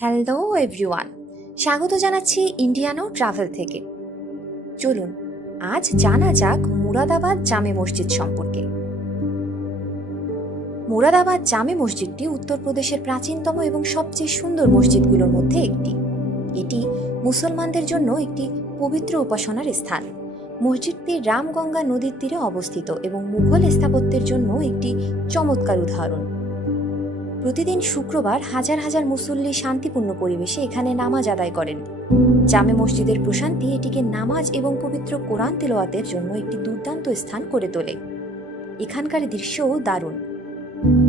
Hello everyone, স্বাগত জানাচ্ছি ইন্ডিয়ানো travel থেকে। চলুন, আজ জানা যাক মুরাদাবাদ জামে মসজিদ সম্পর্কে। মুরাদাবাদ জামে মসজিদটি উত্তরপ্রদেশের প্রাচীনতম এবং সবচেয়ে সুন্দর মসজিদগুলোর মধ্যে একটি। এটি মুসলমানদের জন্য একটি পবিত্র উপাসনার স্থান। মসজিদটি রামগঙ্গা নদীর তীরে অবস্থিত এবং মুঘল স্থাপত্যের জন্য একটি চমৎকার উদাহরণ। প্রতিদিন শুক্রবার হাজার হাজার মুসল্লি শান্তিপূর্ণ পরিবেশে এখানে নামাজ আদায় করেন। জামে মসজিদের প্রশান্তি এটিকে নামাজ এবং পবিত্র কোরআন তেলোয়াতের জন্য একটি দুর্দান্ত স্থান করে তোলে। এখানকার দৃশ্যও দারুণ।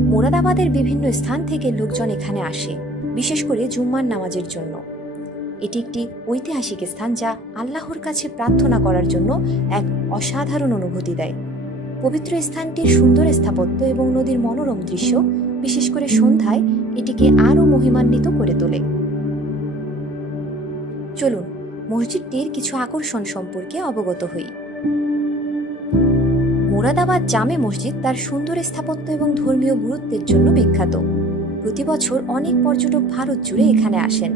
মোরাদাবাদের বিভিন্ন স্থান থেকে লোকজন এখানে আসে, বিশেষ করে জুম্মার নামাজের জন্য। এটি একটি ঐতিহাসিক স্থান যা আল্লাহর কাছে প্রার্থনা করার জন্য এক অসাধারণ অনুভূতি দেয়। পবিত্র স্থানটির সুন্দর স্থাপত্য এবং নদীর মনোরম দৃশ্য, বিশেষ করে সন্ধ্যায়, এটিকে আরও মহিমান্বিত করে তোলে। চলুন, মসজিদটির কিছু আকর্ষণ সম্পর্কে অবগত হই। মোরাদাবাদ জামে মসজিদ তার সুন্দর স্থাপত্য এবং ধর্মীয় গুরুত্বের জন্য বিখ্যাত। প্রতি বছর অনেক পর্যটক ভারত জুড়ে এখানে আসেন।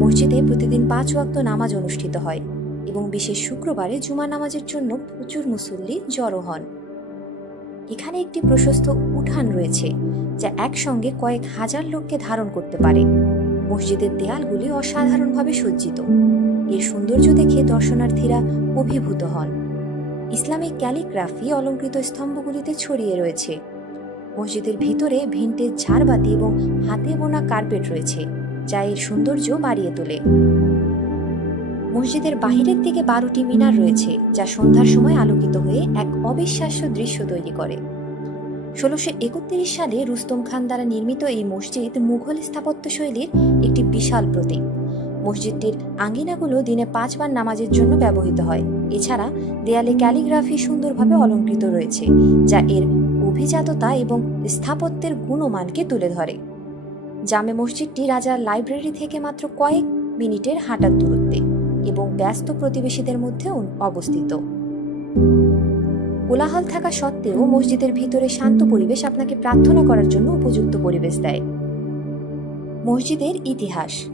মসজিদে প্রতিদিন পাঁচ ওয়াক্ত নামাজ অনুষ্ঠিত হয় এবং বিশেষ শুক্রবারে জুমা নামাজের জন্য প্রচুর মুসল্লি জড়ো হন। এখানে একটি প্রশস্ত উঠান রয়েছে, যা একসঙ্গে কয়েক হাজার লোককে ধারণ করতে পারে। মসজিদের দেয়ালগুলি অসাধারণভাবে সজ্জিত। এর সৌন্দর্য দেখে দর্শনার্থীরা অভিভূত হন। ইসলামিক ক্যালিগ্রাফি অলঙ্কৃত স্তম্ভগুলিতে ছড়িয়ে রয়েছে। মসজিদের ভিতরে ভিন্টেজ ঝাড়বাতি এবং হাতে বোনা কার্পেট রয়েছে, যা এর সৌন্দর্য বাড়িয়ে তোলে। মসজিদের বাহিরের দিকে বারোটি মিনার রয়েছে, যা সন্ধ্যার সময় আলোকিত হয়ে এক অবিশ্বাস্য দৃশ্য তৈরি করে। ষোলোশো একত্রিশ সালে রুস্তম খান দ্বারা নির্মিত এই মসজিদ মুঘল স্থাপত্য শৈলীর একটি বিশাল প্রতীক। মসজিদটির আঙ্গিনাগুলো দিনে পাঁচবার নামাজের জন্য ব্যবহৃত হয়। এছাড়া দেয়ালে ক্যালিগ্রাফি সুন্দরভাবে অলঙ্কৃত রয়েছে, যা এর অভিজাততা এবং স্থাপত্যের গুণমানকে তুলে ধরে। জামে মসজিদটি রাজার লাইব্রেরি থেকে মাত্র কয়েক মিনিটের হাঁটার দূরত্বে। এবং ব্যস্ত প্রতিবেশীদের মধ্যে অবস্থিত। কোলাহল থাকা সত্ত্বেও মসজিদের ভিতরে শান্ত পরিবেশ আপনাকে প্রার্থনা করার জন্য উপযুক্ত পরিবেশ দেয়। মসজিদের ইতিহাস।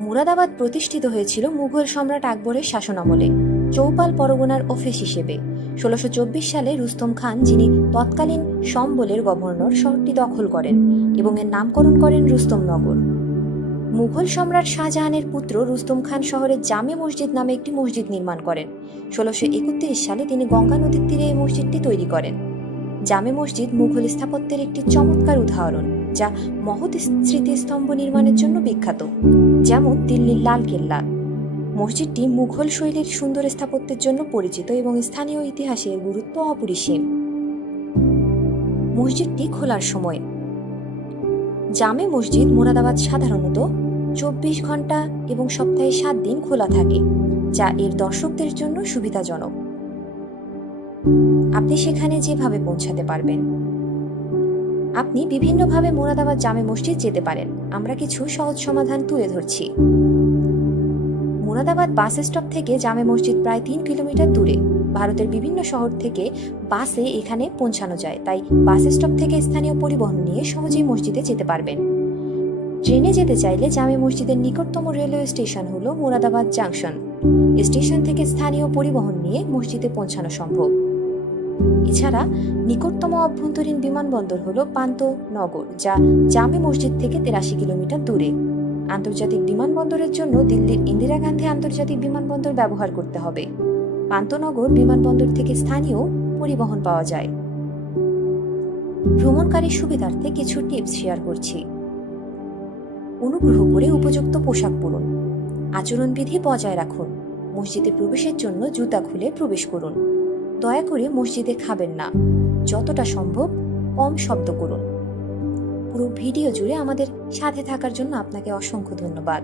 মুরাদাবাদ প্রতিষ্ঠিত হয়েছিল মুঘল সম্রাট আকবরের শাসনামলে, চৌপাল পরগনার অফিস হিসেবে। ষোলোশো সালে রুস্তম খান, যিনি তৎকালীন সম্বলের গভর্নর, শহরটি দখল করেন এবং এর নামকরণ করেন রুস্তম নগর। মুঘল সম্রাট শাহজাহানের পুত্র রুস্তম খান শহরে জামে মসজিদ নামে একটি মসজিদ নির্মাণ করেন। ষোলোশো একত্রিশ সালে তিনি গঙ্গা নদীর তীরে এই মসজিদটি তৈরি করেন। জামে মসজিদ মুঘল স্থাপত্যের একটি চমৎকার উদাহরণ, যা মহৎ স্মৃতিস্তম্ভ নির্মাণের জন্য বিখ্যাত, যেমন দিল্লির লাল কেল্লা। মসজিদটি মুঘল শৈলীর সুন্দর স্থাপত্যের জন্য পরিচিত এবং স্থানীয় ইতিহাসের গুরুত্ব অপরিসীম। মসজিদটি খোলার সময়। জামে মসজিদ মোরাদাবাদ সাধারণত চব্বিশ ঘণ্টা এবং সপ্তাহে সাত দিন খোলা থাকে, যা এর দর্শকদের জন্য সুবিধাজনক। আপনি সেখানে যেভাবে পৌঁছাতে পারবেন। আপনি বিভিন্নভাবে মোরাদাবাদ জামে মসজিদ যেতে পারেন। আমরা কিছু সহজ সমাধান তুলে ধরছি। মোরাদাবাদ বাস স্টপ থেকে জামে মসজিদ প্রায় তিন কিলোমিটার দূরে। ভারতের বিভিন্ন শহর থেকে বাসে এখানে পৌঁছানো যায়, তাই বাস স্টপ থেকে স্থানীয় পরিবহন নিয়ে সহজেই মসজিদে যেতে পারবেন। ট্রেনে যেতে চাইলে জামে মসজিদের নিকটতম রেলওয়ে স্টেশন হলো মোরাদাবাদ জাংশন। স্টেশন থেকে স্থানীয় পরিবহন নিয়ে মসজিদে পৌঁছানো সম্ভব। এছাড়া নিকটতম অভ্যন্তরীণ বিমানবন্দর হলো পান্তনগর যা জামে মসজিদ থেকে তেরাশি কিলোমিটার দূরে। আন্তর্জাতিক বিমানবন্দরের জন্য দিল্লির ইন্দিরা গান্ধী আন্তর্জাতিক বিমানবন্দর ব্যবহার করতে হবে। পান্তনগর বিমানবন্দর থেকে স্থানীয় পরিবহন পাওয়া যায়। ভ্রমণকারীর সুবিধার্থে কিছু টিপস শেয়ার করছি। অনুগ্রহ করে উপযুক্ত পোশাক পরুন। আচরণবিধি বজায় রাখুন। মসজিদে প্রবেশের জন্য জুতা খুলে প্রবেশ করুন। দয়া করে মসজিদে খাবেন না। যতটা সম্ভব কম শব্দ করুন। পুরো ভিডিও জুড়ে আমাদের সাথে থাকার জন্য আপনাকে অসংখ্য ধন্যবাদ।